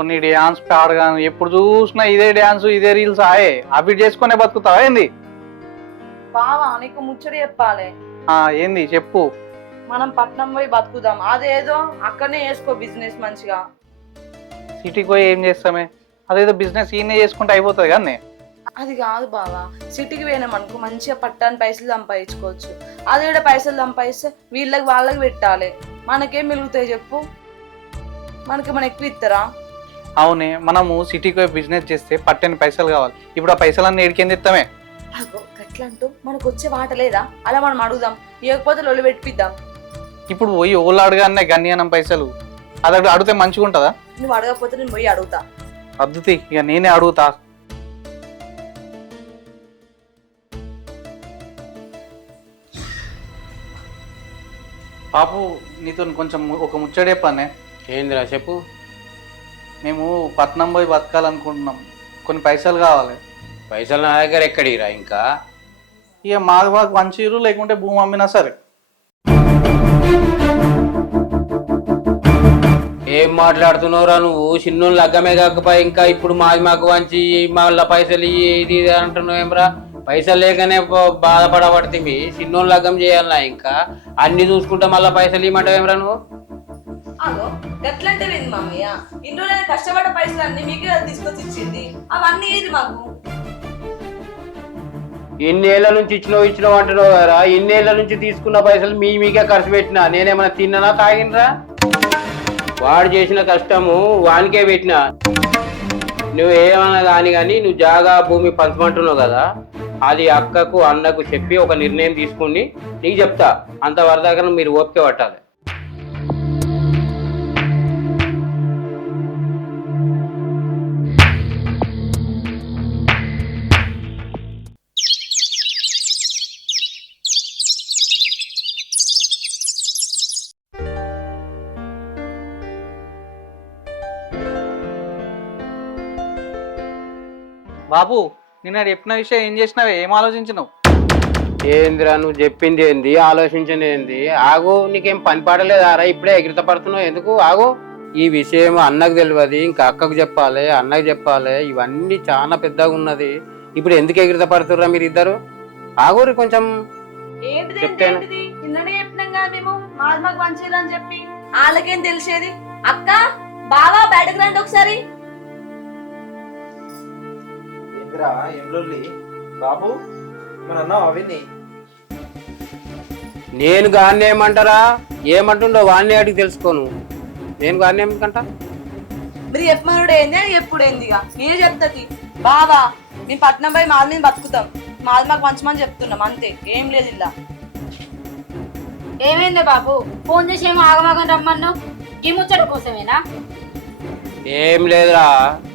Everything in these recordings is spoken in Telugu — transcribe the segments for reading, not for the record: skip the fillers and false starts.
కొన్ని డ్యాన్స్ పాడగాను ఎప్పుడు చూసినా ఇదే డ్యాన్స్ ఇదే రీల్స్ ఆయే అవి చేసుకునే బతుకుతావా ఏంది? బావా నీకు ముచ్చట చెప్పాలి. ఏంది చెప్పు. మనం పట్నం పోయి బతుకుదాం, అదేదో అక్కడనే చేసుకో బిజినెస్ మంచిగా. సిటీకి పోయి ఏం చేస్తామే? అదేదో బిజినెస్ ఈయనే చేసుకుంటే అయిపోతుంది కానీ. అది కాదు బావా, సిటీకి పోయినామనుకో మంచిగా పట్టాన్ని పైసలు సంపాదించుకోవచ్చు. అదే పైసలు సంపాదిస్తే వీళ్ళకి వాళ్ళకి పెట్టాలి, మనకేం మిగులుతాయి చెప్పు? మనకి మన ఎక్కువ ఇస్తారా? అవునే, మనము సిటీకి పోయి బిజినెస్ చేస్తే పట్టని పైసలు కావాలి. ఇప్పుడు ఆ పైసలన్నీ ఏడికేం తెస్తామే? అగో గట్లంటూ మనకు వచ్చే మాట లేదా? అలా మనం అడుగుదాం, ఇవ్వకపోతే లొల్లి పెట్టిద్దాం. ఇప్పుడు పోయి ఓళ్ళు అడగానే గన్యానం పైసలు అది అడిగితే మంచిగా ఉంటుందా? నువ్వు అడగకపోతే నేను పోయి అడుగుతా. అద్దుతి ఇక నేనే అడుగుతా. పాపు నీతో కొంచెం ఒక ముచ్చట చెప్పానే. ఏందిరా చెప్పు. మేము పట్నం పోయి బతకాలనుకుంటున్నాం, కొన్ని పైసలు కావాలి. పైసలు నా దగ్గర ఎక్కడిరా ఇంకా? ఇక మాకు మంచిరు లేకుంటే భూమి అమ్మినా సరే. ఏం మాట్లాడుతున్నావురా నువ్వు? చిన్నోళ్ళు లగ్గమే కాకపోయి ఇంకా ఇప్పుడు మాకు వంచి మళ్ళీ పైసలు ఇది అంటున్నావు ఏమరా? పైసలు లేకనే బాధపడబడుతుంది. చిన్నోళ్ళు లగ్గం చేయాలన్నా ఇంకా అన్ని చూసుకుంటా మళ్ళీ పైసలు ఇవ్వమంటావు ఏమరా నువ్వు? అగో గట్లంటే ఏంది మామయ్య? ఇంట్లో కష్టపడ్డ పైసలు అన్ని మీకే తీసుకొచ్చి ఇచ్చింది, అవన్నీ ఏది మాకు? ఎన్నేళ్ల నుంచి ఇచ్చినావు అంటున్నావు కదా. ఎన్నేళ్ల నుంచి తీసుకున్న పైసలు మీకే ఖర్చు పెట్టినా. నేనేమన్నా తిన్నానా తాగినరా? వాడు చేసిన కష్టము వానికే పెట్టినా. నువ్వు ఏమన్నా కానీ నువ్వు జాగా భూమి పంచమంటున్నావు కదా, అది అక్కకు అన్నకు చెప్పి ఒక నిర్ణయం తీసుకుని నీకు చెప్తా. అంతవరదాకా మీరు ఓపిక పట్టాలి. బాబు నిన్న చెప్పిన విషయం ఏం చేసినావే? ఏం ఆలోచించినావు? ఏందిరా నువ్వు చెప్పింది ఏంది, ఆలోచించింది ఏంది? ఆగు, నీకేం పని పాడలేదారా? ఇప్పుడే ఎగిరిత పడుతున్నావు ఎందుకు? ఆగు. ఈ విషయం అన్నకు తెలియదు, ఇంకా అక్కకు చెప్పాలి, అన్నకు చెప్పాలి. ఇవన్నీ చాలా పెద్దగా ఉన్నది. ఇప్పుడు ఎందుకు ఎగిరిత పడుతుర్రా మీరు ఇద్దరు? ఆగురి కొంచెం చెప్తాను. చెప్పి వాళ్ళకేం తెలిసేది? అక్క బావా బయటకు రండి ఒకసారి. బాబు నేను గాన్ని ఏమంటారా? ఏమంటుండో వాడిని అడిగి తెలుసుకోను. నేను గాన్ని ఏమంటా? మీరు చెప్పమనుడు ఏంది అని ఎప్పుడైంది? ఇక నేను చెప్తాది బావా, మేము పట్నం పోయి మాది మీద బతుకుతాం, మాది మాకు మంచమని చెప్తున్నాం అంతే, ఏం లేదు ఇలా. ఏమైంది బాబు? ఫోన్ చేసి ఏమో ఆగమాగం రమ్మన్నావు, ఈ ముచ్చట కోసమేనా? ఏం లేదురా,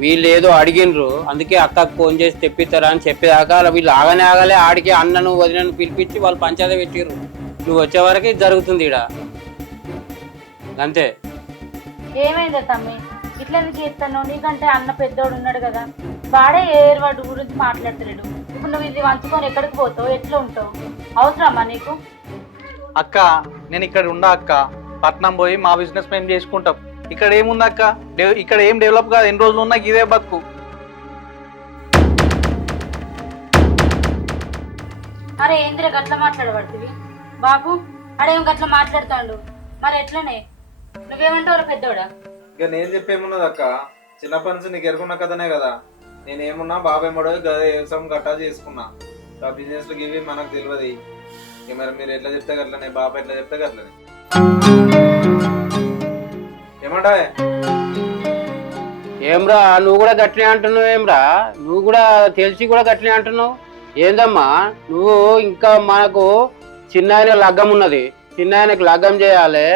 వీళ్ళు ఏదో అడిగినరు, అందుకే అక్కకు ఫోన్ చేసి తెప్పిస్తారా అని చెప్పేదాకా వీళ్ళు ఆగలే. ఆడికి అన్నను వదినను పిలిపించి వాళ్ళు పంచాయతీ పెట్టిర్రు. నువ్వు వచ్చే వరకే జరుగుతుంది ఇడ, అంతే. ఏమైందా తమ్మి ఇట్లా చేస్తాను? నీకంటే అన్న పెద్దోడు ఉన్నాడు కదా, వాడే ఏర్వాడు గురించి మాట్లాడతలేడు. ఇప్పుడు నువ్వు ఇది వంచుకొని ఎక్కడికి పోతావు, ఎట్లా ఉంటావు? అవసరమా నీకు? అక్క నేను ఇక్కడ ఉండా అక్క, పట్నం పోయి మా బిజినెస్ మేము చేసుకుంటాం. ఇక్కడ ఏముంది అక్క? ఇక్కడ ఏం డెవలప్ కాదు. ఎన్ని రోజులు ఉన్నా ఇదే బతుకు. అరే ఏంద్ర గట్ల మాట్లాడబడుతుంది బాబు? అడేం గట్ల మాట్లాడుతాడు మరి ఎట్లనే? నువ్వేమంటావు పెద్దోడా? ఇక నేను చెప్పేమున్నది అక్క, చిన్నప్పటి నుంచి నీకు ఎరుకున్న కథనే కదా. నేనేమున్నా బాబాయ్ మడో వ్యవసాయం గట్టా చేసుకున్నా. ఆ బిజినెస్ ఇవి మనకు తెలియదు. ఇక మరి మీరు ఎట్లా చెప్తే గట్లనే, బాబాయ్ ఎట్లా చెప్తే గట్లనే. ఏమంటా? ఏమ్రా నువ్వు కూడా గట్లనే అంటున్నావు? ఏమ్రా నువ్వు కూడా తెలిసి కూడా గట్లనే అంటున్నావు? ఏందమ్మా నువ్వు? ఇంకా మనకు చిన్నాయన లగ్గం ఉన్నది, చిన్నాయనకు లగ్గం చేయాలి.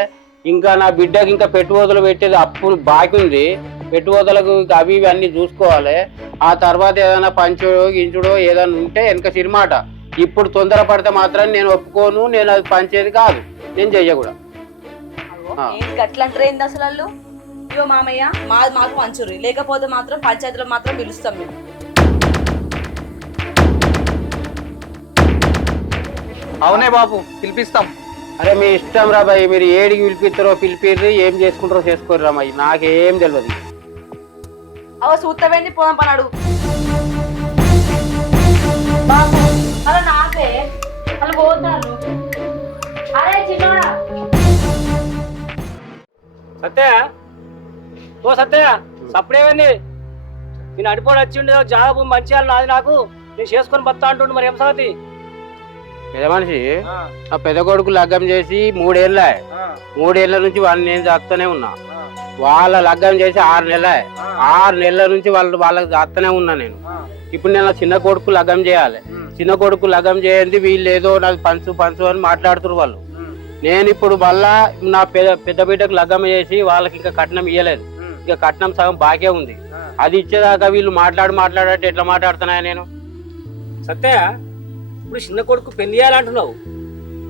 ఇంకా నా బిడ్డకి ఇంకా పెట్టుబడులు పెట్టేది అప్పులు బాకీ ఉంది. పెట్టుబడులకు అవి ఇవి అన్ని చూసుకోవాలి. ఆ తర్వాత ఏదైనా పంచుడో గించుడో ఏదైనా ఉంటే వెనక సిరిమాట. ఇప్పుడు తొందరపడితే మాత్రం నేను ఒప్పుకోను. నేను అది పంచేది కాదు, నేను చెయ్యకూడదు. గట్లంటారు ఏంది అసలు వాళ్ళు? ఇవో మామయ్య మాది మాకు మంచుర్రి, లేకపోతే మాత్రం పంచాయతీలో మాత్రం పిలుస్తాం మేము. అవునే బాబు, పిలిపిస్తాం. అరే మీ ఇష్టం రా బాయ్, మీరు ఏడికి పిలిపిస్తారో పిలిపిర్రి, ఏం చేసుకుంటారో చేసుకోరు రా. నాకేం తెలియదు. అవ సూత్తవేంది పోదాం పన్నాడు. బాబు అలా నాకే అలా పోతాను. అరే చిన్నోడా సత్య ఓ సత్య సప్పుడేమండి నేను అడిపోడు వచ్చి ఉండేదో జాబు మంచిగా నాది నాకు నేను చేసుకొని బతా అంటుండు మరి ఏం సంగతి పెద్ద మనిషి ఆ పెద్ద కొడుకు లగ్గం చేసి 3 ఏళ్ళే 3 ఏళ్ళ నుంచి వాళ్ళని నేను జాగ్తూనే ఉన్నా. వాళ్ళ లగ్గం చేసి 6 నెలలే 6 నెలల నుంచి వాళ్ళకి జాగ్తూనే ఉన్నా నేను. ఇప్పుడు నేను చిన్న కొడుకు లగ్గం చేయాలి. చిన్న కొడుకు లగ్గం చేయండి వీళ్ళు ఏదో నాకు పంచు అని మాట్లాడుతున్నారు వాళ్ళు. నేను ఇప్పుడు మళ్ళా నా పెద్ద బిడ్డకు లగ్గం చేసి వాళ్ళకి ఇంకా కట్నం ఇవ్వలేదు. ఇంకా కట్నం సగం బాకే ఉంది. అది ఇచ్చేదాకా వీళ్ళు మాట్లాడంటే ఎట్లా మాట్లాడుతున్నాయా నేను? సత్య ఇప్పుడు చిన్న కొడుకు పెళ్లి ఇయ్యాలంటున్నావు,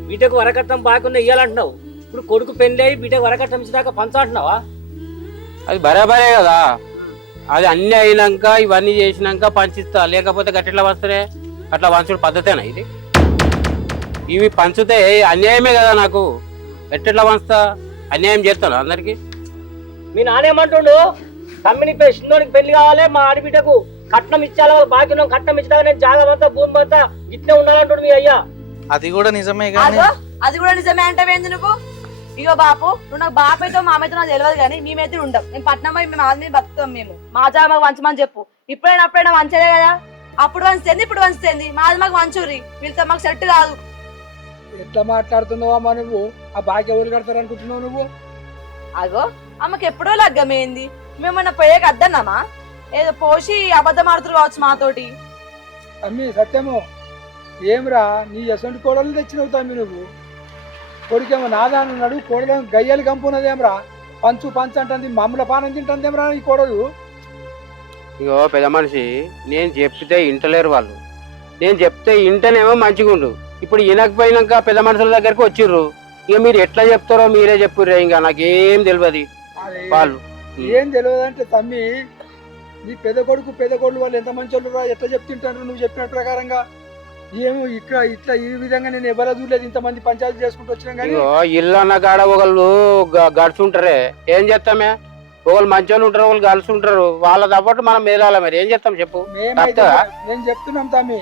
బీటకు వరకట్నం బాగున్నా ఇయ్యాలంటున్నావు. ఇప్పుడు కొడుకు పెళ్లి అయ్యి బీటకు వరకట్నం ఇచ్చేదాకా పంచ అంటున్నావా? అది బరాబరే కదా. అది అన్ని అయినాక ఇవన్నీ చేసినాక పంచిస్తా, లేకపోతే గట్టిట్లా వస్తారే? అట్లా పంచుడు పద్ధతేనా ఇది? ఇవి పంచితే అన్యాయమే కదా నాకు. ఎట్లా పంచుతా? అన్యాయం చేస్తాను అందరికి. మీ నానేమంటుండు తమ్మిని చిన్నోడికి పెళ్లి కావాలి, మా ఆడబిడ్డకు కట్నం ఇచ్చాలి, వాళ్ళు బాకీ ఉన్నాం కట్నం ఇచ్చేదాకా నేను జాగమంతా భూమి అంతా ఇట్నే ఉండాలంటుండు మీ అయ్యా. అది కూడా నిజమే కానీ అగో అది కూడా నిజమే అంటావేంది నువ్వు? ఇగో బాపు నువ్వు నాకు బాపైతో మామైతే నాకు తెలియదు కానీ మేమైతే ఉండం. మేము పట్నం పోయి మేము ఆది మీద బతుకుతాం. మేము మా జాబ్ మాకు వంచమని చెప్పు. ఇప్పుడైనా వంచలే కదా. అప్పుడు వంచుతుంది ఇప్పుడు వంచుతుంది. మాది మాకు వంచుర్రి. వీళ్ళతో మాకు సెట్ కాదు. ఎట్లా మాట్లాడుతున్నావా అమ్మా నువ్వు? ఆ బాగా ఎవరు కడతారు అనుకుంటున్నావు నువ్వు? అగో అమ్మకి ఎప్పుడో లగ్గమేంది. మేమన్నా పోయేకి అద్దన్నామా? ఏదో పోసి అబద్ధం ఆడుతురు కావచ్చు మాతోటి. తమ్మి సత్యము ఏమిరా నీ ఎసంటి కోడలు తెచ్చినవు తమ్మి నువ్వు? కొడుకేమో నాదాని ఉన్నాడు, కోడలేమో గయ్యలు కంపున్నదేమ్రా. పంచు అంటుంది, మమ్మల పానం తింటుందేమ్రా ఈ కోడలు. ఇగో పెద్ద మనిషి నేను చెప్తే ఇంటలేరు వాళ్ళు. నేను చెప్తే ఇంటనేమో మంచిగుండు. ఇప్పుడు వినకపోయినాక పెద్ద మనుషుల దగ్గరికి వచ్చిర్రు. ఇక మీరు ఎట్లా చెప్తారో మీరే చెప్పుర్రే. ఇంకా నాకేం తెలియదు వాళ్ళు. ఏం తెలియదు అంటే తమ్మి నీ పెద్ద కొడుకు వాళ్ళు ఎంత మంచి వాళ్ళు రా, ఎట్లా చెప్తుంటారు నువ్వు చెప్పిన ప్రకారంగా? ఏమో ఇట్లా ఈ విధంగా నేను ఎవరో చూడలేదు. ఇంతమంది పంచాయతీ చేసుకుంటూ వచ్చినాం కానీ ఇల్లు అన్న కాడ ఒకళ్ళు గడుచుంటారే. ఏం చేస్తామే? ఒకళ్ళు మంచోళ్ళు ఉంటారు, ఒకళ్ళు గడుచుంటారు. వాళ్ళ తప్పట్టు మనం మేలాలి. మరి ఏం చేస్తాం చెప్పు? మేమైతే నేను చెప్తున్నాం తమ్మి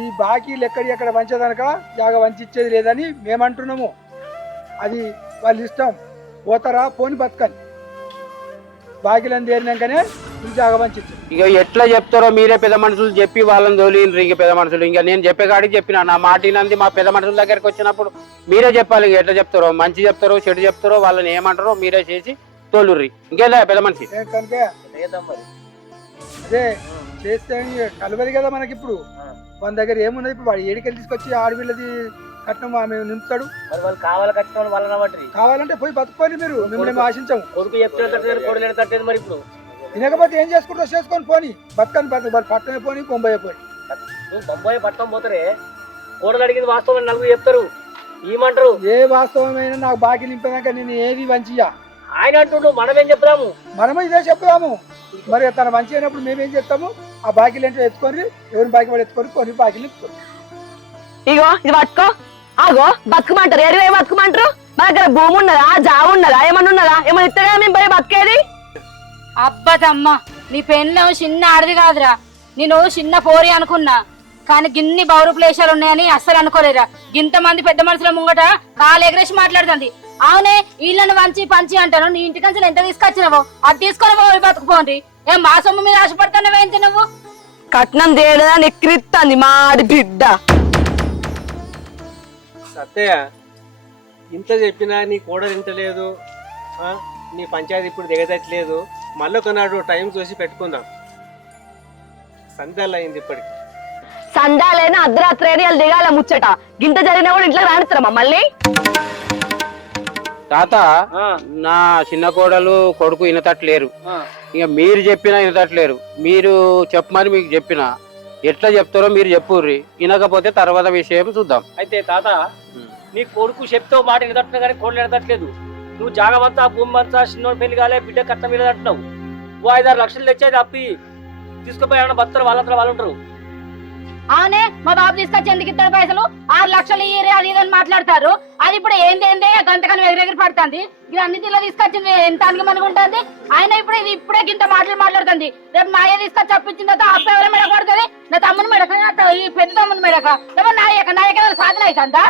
ఈ బాకీలు ఎక్కడ వంచేదనక జాగా వంచిచ్చేది లేదని మేమంటున్నాము. అది వాళ్ళు ఇష్టం. పోతారా పోని బతకని బాకీలను తేరినాకనే ఈ జాగా వంచిచ్చు. ఇక ఎట్లా చెప్తారో మీరే పెద్ద మనుషులు చెప్పి వాళ్ళని తోలిండ్రు. ఇంక పెద్ద మనుషులు ఇంకా నేను చెప్పే కాడికి చెప్పిన నా మాటినంది మా పెద్ద మనుషుల దగ్గరికి వచ్చినప్పుడు మీరే చెప్పాలి. ఇక ఎట్లా చెప్తారో, మంచి చెప్తారో చెడు చెప్తారో వాళ్ళని ఏమంటారో మీరే చేసి తోలుర్రి. ఇంకేదా పెద్ద మనిషి? కనుక అదే చేస్తే కలవదు కదా మనకి. ఇప్పుడు మన దగ్గర ఏమున్నది? ఇప్పుడు వాడు ఏడికెళ్ళి తీసుకొచ్చి ఆడపిల్లది కట్నం ఆమె నింపుతాడు. మరి వాళ్ళు కావాలి కట్టిన వాళ్ళని బట్టి కావాలంటే పోయి బతుకొని మీరు మిమ్మల్ని ఆశించాము. కొడుకు చెప్తే కొడుకు తట్టేది. మరి ఇప్పుడు వినకపోతే ఏం చేసుకుంటావు చేసుకొని పోని బతకని పట్టణమే పోని బొంబాయి పోయి. నువ్వు బొంబాయి పట్టం పోతారే, కోడలు అడిగింది వాస్తవం నలుగురు చెప్తారు. ఏమంటారు? ఏ వాస్తవమైనా నాకు బాకీ నింపినాక నేను ఏది వంచియా. ఆయన అంటుండు మనమేం చెప్తాము? మనము ఇదే చెప్తాము. మరి తన మంచి అయినప్పుడు మేమేం చెప్తాము? ఆ బాకీలు ఏంటో ఎత్తుకొని ఎవరిని బాకీ వాడు ఎత్తుకొని కొన్ని బాకీలు ఎత్తుకొని ఇగో ఇది పట్టుకో. ఆగో బతుకమంటారు. ఎరువే బతుకమంటారు. మా దగ్గర భూమి ఉన్నదా, జాబ్ ఉన్నదా, ఏమన్నా ఉన్నదా? ఏమన్నా ఇత్తగా మేము పోయి బతికేది? అబ్బతమ్మ నీ పెన్ను చిన్న ఆడది కాదురా. నేను చిన్న పోరి అనుకున్నా కానీ గిన్ని బౌరు ప్లేషాలు ఉన్నాయని అస్సలు అనుకోలేరా. ఇంతమంది పెద్ద మనుషుల ముంగట కాలు ఎగరేసి మాట్లాడుతుంది. అవునే వీళ్ళని వంచి పంచి అంటాను. నీ ఇంటికి ఎంత తీసుకొచ్చినావో అది తీసుకొని పోయి బతుకుపోండి. ఏం మా సొమ్ము మీద ఆశపడుతున్నావేంటి నువ్వు? కట్నం తేడా నెక్కిరిస్తుంది మాడి బిడ్డ. సత్య ఇంత చెప్పినా నీ కోడలు ఇంటలేదు, నీ పంచాయతీ ఇప్పుడు దిగదట్లేదు. మళ్ళీ కొన్నాడు టైం చూసి పెట్టుకుందాం. సంధ్యాలు అయింది ఇప్పటికి. సందాలైనా అర్ధరాత్రి వాళ్ళు దిగాల ముచ్చట. గింత జరిగినా కూడా ఇంట్లో రానిస్తారా మమ్మల్ని? తాత నా చిన్న కోడలు కొడుకు వినతట్లేరు. ఇక మీరు చెప్పినా వినతట్లేరు. మీరు చెప్పమని మీకు చెప్పిన ఎట్లా చెప్తారో మీరు చెప్పుర్రి. వినకపోతే తర్వాత విషయం చూద్దాం. అయితే తాత నీ కొడుకు చెప్తావు మాట వినదట్టున్నా కానీ కోడలు వినదట్లేదు. నువ్వు జాగమంతా భూమి అంతా చిన్న పెళ్లి కాలే బిడ్డ కట్నం మీద అంటున్నావు. 5-6 లక్షలు తెచ్చేది అప్పి తీసుకుపోయి బతారు వాళ్ళంతా వాళ్ళు ఉంటారు. అవునే మా బాబు తీసుకొచ్చి ఎందుకు ఇస్తాడు పైసలు? 6 లక్షలు ఇయ్యరే అది ఇదని మాట్లాడతారు. అది ఇప్పుడు ఏందే గంటకని ఎగిరెగిరి పడుతుంది. ఇది అన్ని తీర్లో తీసుకొచ్చింది ఎంత అనుగుమని ఉంటుంది. ఆయన ఇప్పుడు ఇది ఇప్పుడే గింత మాట్లాడుతుంది. రేపు మా అయ్య తీసుకొచ్చి అప్పించిన తర్వాత అప్ప ఎవరి మెడక పడుతుంది? నా తమ్ముని మెడక, ఈ పెద్ద తమ్ముని మెడక, ఏమో నాయక సాధన అవుతుందా?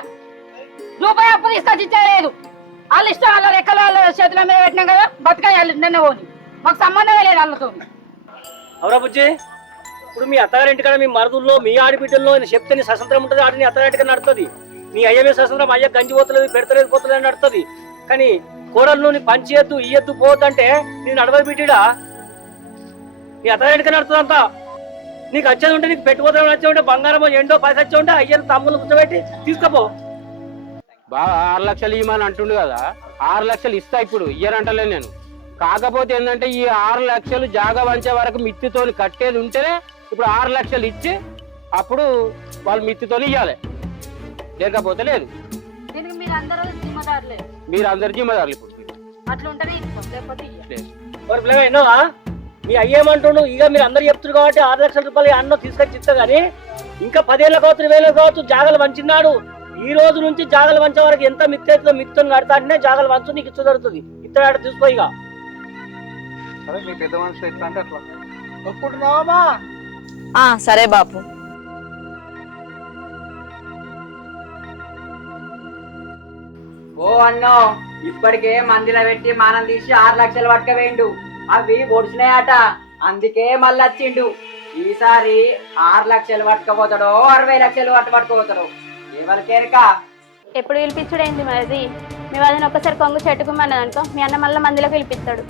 రూపాయి అప్పు తీసుకొచ్చి ఇచ్చేయలేదు. వాళ్ళ ఇష్టం, వాళ్ళ రెక్కలు వాళ్ళ చేతుల మీద పెట్టినాం కదా, బతకాలి నిన్న పోని. మాకు సంబంధమే లేదు వాళ్ళతో. అవరా బుజ్జి, ఇప్పుడు మీ అత్తగారింటి కాడ మీ మరుదుల్లో మీ ఆడిబిడ్డల్లో చెప్తే నీ స్వతంత్రం ఉంటుంది. ఆడి నీ అత్తగారింటికి నడుతుంది. నీ అయ్య మీద స్వతంత్రం, అయ్య గంజి పోతలేదు, పెడతలేదు, పోతలేదు నడుతుంది. కానీ కోడలు నీ పంచేయద్దు ఇయ్యద్దు పోవద్దంటే నేను నడవదు బిడ్డా. నీ అత్తగారింటికి నడుతుంది అంతా. నీకు వచ్చేది ఉంటే, నీకు పెట్టుకోవడం వచ్చే ఉంటే, బంగారం ఎండో పైసలు వచ్చే ఉంటే అయ్యను తమ్ముళ్ళు కూర్చోబెట్టి తీసుకపో. బాగా 6 లక్షలు ఇవ్వమని అంటుండు కదా, 6 లక్షలు ఇస్తా. ఇప్పుడు ఇయ్యరంటలే నేను. కాకపోతే ఏంటంటే ఈ 6 లక్షలు జాగా వంచే వరకు మిత్తితోని కట్టేది ఉంటేనే ఇప్పుడు 6 లక్షలు ఇచ్చి అప్పుడు వాళ్ళు మిత్తితోని ఇవ్వాలి, లేకపోతే లేదు. దీనికి మీరు అందరూ జిమ్మదారులే. మీరు అందరు జిమ్మదారులు. ఇప్పుడు అట్లా ఉంటేనే ఇస్తాం, లేకపోతే లేదు. మరి పిల్లగా ఎన్నోవా మీ అయ్యేమంటుండు? ఇక మీరు అందరు చెప్తున్నారు కాబట్టి 6 లక్షల రూపాయలు అన్న తీసుకొచ్చి ఇస్తా. కానీ ఇంకా 10 ఏళ్ళ కావచ్చు, 20 ఏళ్ళ కావచ్చు, జాగాలు వంచినాడు. ఈ రోజు నుంచి జాగాలు వంచే వరకు ఎంత మిత్తి అవుతుందో మిత్తుని కడతా అంటే జాగాలు వంచు, నీకు ఇచ్చు దొరుకుతుంది. ఇత్తడాట తీసుకో. ఇక సరే మీ పెద్ద మనుషులు ఎట్లా అంటే అట్లా. ఒప్పుకుంటున్నావా? సరే బాపు. ఓ అన్నో, ఇప్పటికే మందిలో పెట్టి మానం తీసి 6 లక్షలు పట్టుకవేండు. అవి ఒడిచినాయట, అందుకే మళ్ళీ వచ్చిండు. ఈసారి 6 లక్షలు పట్టుకపోతాడో 60 లక్షలు పట్టుకోపోతాడో ఎవరికేరక. ఎప్పుడు పిలిపించుడేంది మరి? మీ వాళ్ళని ఒక్కసారి కొంగు చెట్టుకోమన్నది అనుకో, మీ అన్న మళ్ళీ మందిలోకి పిలిపిస్తాడు.